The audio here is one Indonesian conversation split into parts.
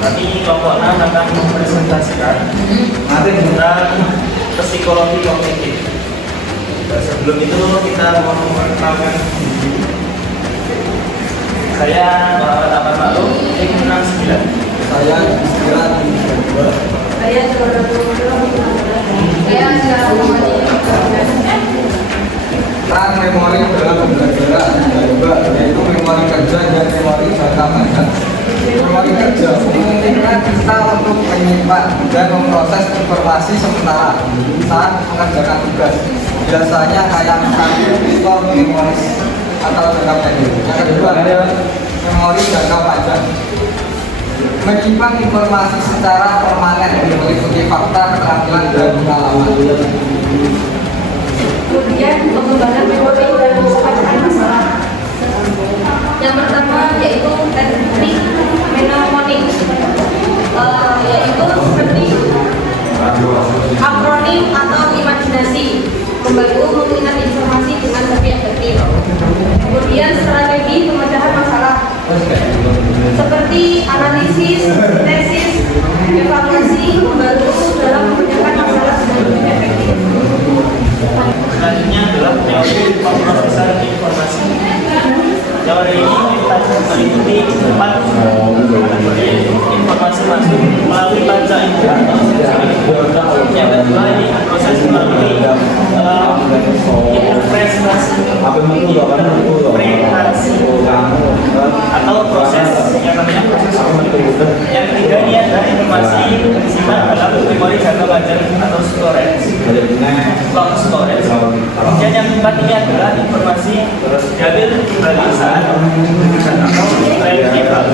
Tadi kelompok 6 akan mempresentasikan tentang psikologi kognitif. Sebelum itu kita mau memperkenalkan saya Muhammad Ahmad Maklum, tim 69. Saya Istirat. Saya Tentang memori dalam pembelajaran ada dua, yaitu memori kerja dan memori jangka panjang. Memori kerja memungkinkan kita untuk menyimpan dan memproses informasi sementara saat mengerjakan tugas. Biasanya kayak misalnya store memori atau jangka pendek. Yang kedua adalah memori jangka panjang, menyimpan informasi secara permanen meliputi fakta, keterampilan, dan pengalaman. kemudian pengembangan memori dan menyelesaikan masalah. Yang pertama yaitu teknik mnemonik, yaitu seperti akronim atau imajinasi, membantu mengingat informasi dengan lebih efektif. Kemudian strategi pemecahan masalah seperti analisis, tesis, evaluasi, membantu dalam memecahkan masalah dengan lebih efektif. Selanjutnya adalah teori pemrosesan informasi. Teori ini meliputi 4 kategori, informasi masuk melalui panca indera. Yang kedua ini proses melalui interpretasi, atau proses yang namanya proses kognitif. Yang ketiga ini adalah informasi disimpan dalam memori jangka panjang atau storage, long storage. Kemudian yang keempat ini adalah informasi diambil kembali saat atau retrieval.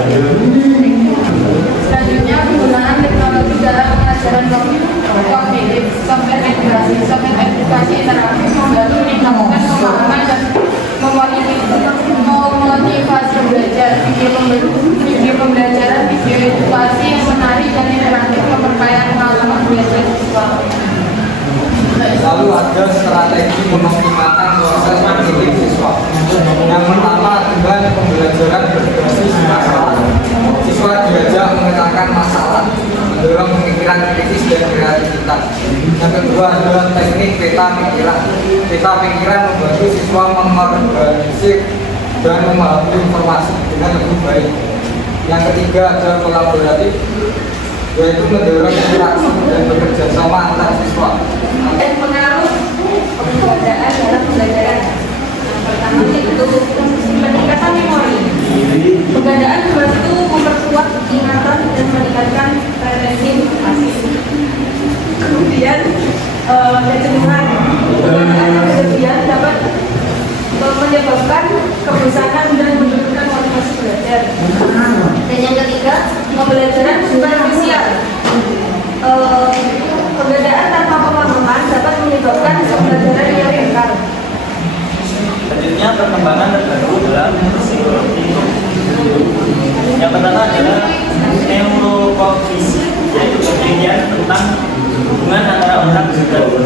Selanjutnya penggunaan teknologi dalam pengajaran kognitif, software edukasi interaktif membantu meningkatkan pemahaman dan memotivasi belajar. Video pembelajaran, video edukasi yang menarik dan interaktif memperkaya pengalaman belajar siswa. Lalu ada strategi mengoptimalkan proses kognitif siswa. Yang pertama dengan pembelajaran berbasis masalah. Siswa diajak memetakan masalah, mendorong pemikiran kritis dan kreativitas. Yang kedua adalah teknik peta pikiran. Peta pikiran membantu siswa mengorganisir dan memahami informasi dengan lebih baik. Yang ketiga adalah kolaboratif, yaitu mendorong interaksi dan bekerja sama antar siswa. Dan pengaruh pembelajaran dalam pembelajaran. Yang pertama yaitu peningkatan memori. Penggandaan membantu memperkuat ingatan dan meningkatkan retensi informasi. Kemudian kecenderungan berlebihan dapat menyebabkan kebosanan dan menurunkan motivasi belajar. Dan yang ketiga, pembelajaran superficial. Penggandaan tanpa pemahaman dapat menyebabkan pembelajaran yang ringkas. Selanjutnya perkembangan terbaru dalam psikologi. Yang pertama adalah neurokognisi, yaitu penelitian tentang hubungan antara otak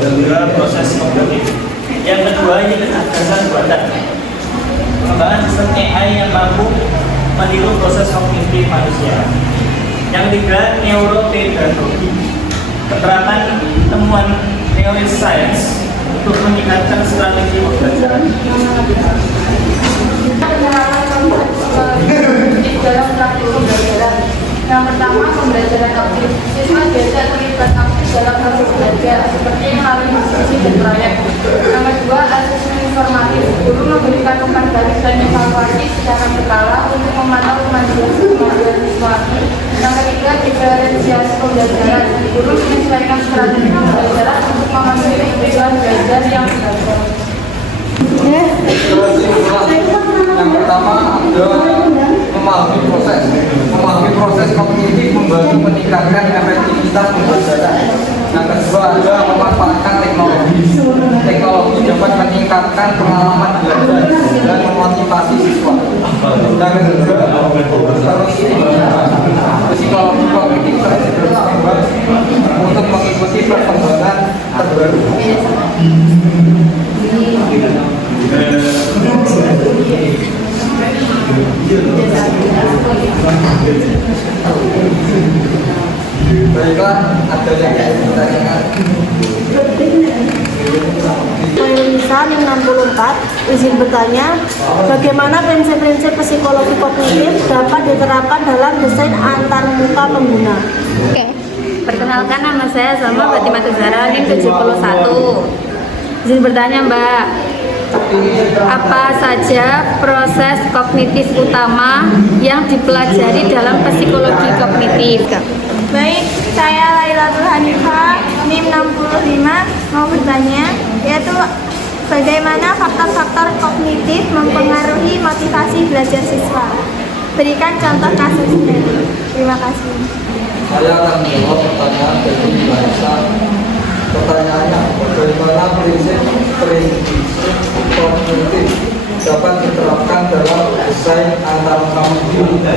dan juga proses kognitif. Yang kedua ini kecerdasan buatan, pengembangan sistem AI yang mampu meniru proses kognitif manusia. Yang ketiga neuropedagogi, penerapan temuan neuroscience untuk meningkatkan strategi pembelajaran. Penerapan kognitif dalam praktik pembelajaran. Yang pertama, pembelajaran aktif. Siswa diajak terlibat aktif dalam proses belajar, seperti melalui diskusi dan proyek. Yang kedua, asesmen informatif. Guru memberikan umpan balik dan evaluasi secara berkala untuk memantau kemajuan siswa. Yang ketiga, diferensiasi pembelajaran. Guru menyesuaikan strategi pembelajaran untuk memenuhi kebutuhan belajar yang berbeda. Yang pertama adalah memahami proses. Memahami proses kognitif membantu meningkatkan efektivitas pembelajaran. Yang kedua adalah memanfaatkan teknologi. Teknologi dapat meningkatkan pengalaman belajar dan memotivasi siswa. Yang ketiga, psikologi kognitif terus berkembang untuk mengikuti perkembangan terbaru. izin bertanya, bagaimana prinsip-prinsip psikologi kognitif dapat diterapkan dalam desain antarmuka pengguna? Oke, perkenalkan nama saya Salma Fatimah Zahra, NIM 71. Izin bertanya Mbak, apa saja proses kognitif utama yang dipelajari dalam psikologi kognitif? Baik, saya Lailatul Hanifah, NIM 65, mau bertanya, yaitu bagaimana faktor-faktor kognitif mempengaruhi motivasi belajar siswa? Berikan contoh kasus sendiri. Terima kasih. Saya akan menjawab pertanyaan dari Mbak Isa. Pertanyaannya, bagaimana prinsip kognitif dapat diterapkan dalam desain antarmuka pengguna?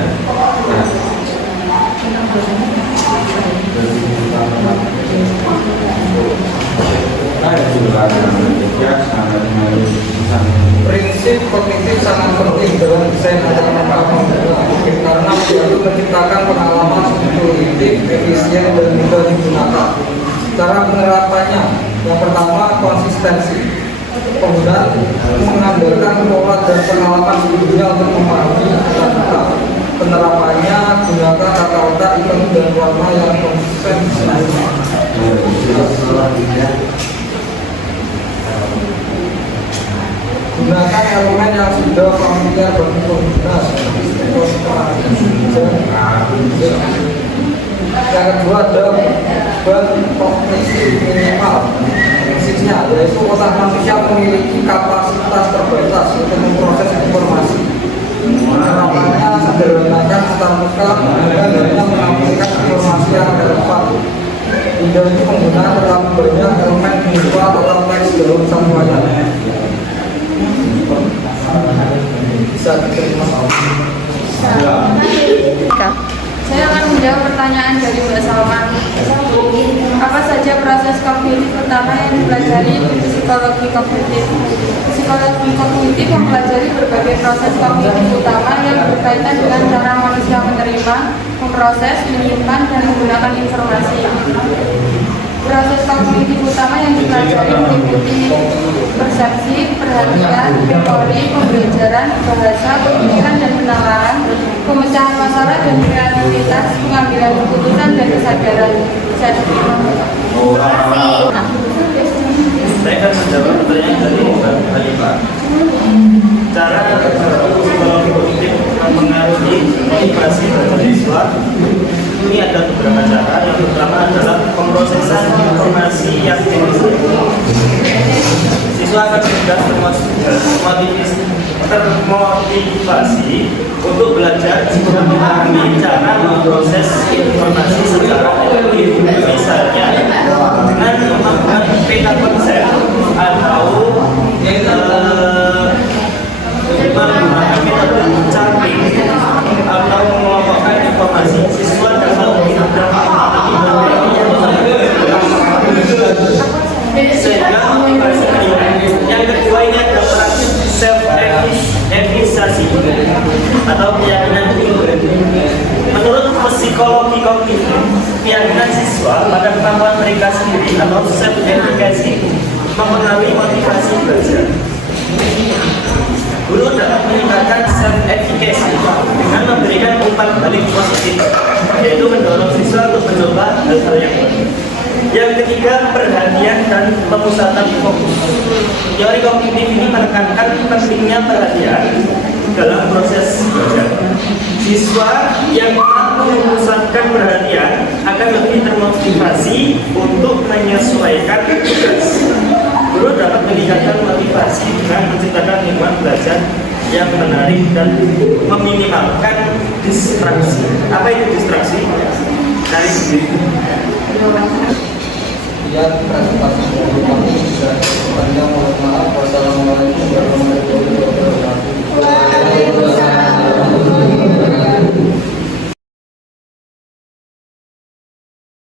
Prinsip kognitif sangat penting dalam desain antarmuka pengguna karena itu menciptakan pengalaman intuitif, efisien, dan mudah digunakan. Cara penerapannya, yang pertama konsistensi. Penggunaan mengandalkan pola dan pengalaman sebelumnya untuk memahami antarmuka. Penerapannya gunakan kata-kata, ikon, dan warna yang konsisten. Gunakan elemen yang sudah familiar bagi pengguna. Yang kedua ada beban kognitif minimal. Prinsipnya yaitu otak manusia memiliki kapasitas terbatas untuk memproses informasi. Penerapannya sederhanakan antarmuka dan hanya menampilkan informasi yang relevan. Tidak itu penggunaan terlalu banyak elemen visual atau teks dalam semuanya. Bisa diterima. Saya akan menjawab pertanyaan dari Mbak Salma. Apa saja proses kognitif utama yang dipelajari di psikologi kognitif? Psikologi kognitif mempelajari berbagai proses kognitif utama yang berkaitan dengan cara manusia menerima, memproses, menyimpan, dan menggunakan informasi. Proses kognitif utama yang dipelajari meliputi persepsi, perhatian, memori, pembelajaran, bahasa, pemikiran, dan penalaran, pemecahan masalah dan kreativitas, pengambilan keputusan, dan kesadaran. Saya terima. Saya akan menjawab pertanyaan dari Mbak Hanifah. Cara psikologi kognitif mempengaruhi motivasi belajar siswa. Ini ada beberapa cara. Yang pertama adalah pemrosesan informasi yang siswa akan mudah termotivasi untuk belajar jika memahami cara memproses informasi secara efektif. Misalnya dengan melakukan peta konsep atau menggunakan metode charting atau mengelompokkan informasi. Siswa dapat sehingga motivasi. Yang kedua ini adalah praktik self-evaluasi atau keyakinan diri. Menurut psikologi kognitif, keyakinan siswa pada kemampuan mereka sendiri atau self-efficacy mempengaruhi motivasi belajar. Guru dapat meningkatkan self-efficacy dengan memberikan umpan balik positif, yaitu mendorong siswa untuk mencoba hal-hal yang baru. Yang ketiga, perhatian dan pemusatan fokus. Teori kognitif ini menekankan pentingnya perhatian dalam proses belajar. Siswa yang mampu memusatkan perhatian akan lebih termotivasi untuk menyesuaikan tugas. Guru dapat meningkatkan motivasi dengan menciptakan lingkungan belajar yang menarik dan meminimalkan distraksi. Apa itu distraksi? Dari sendiri. Yang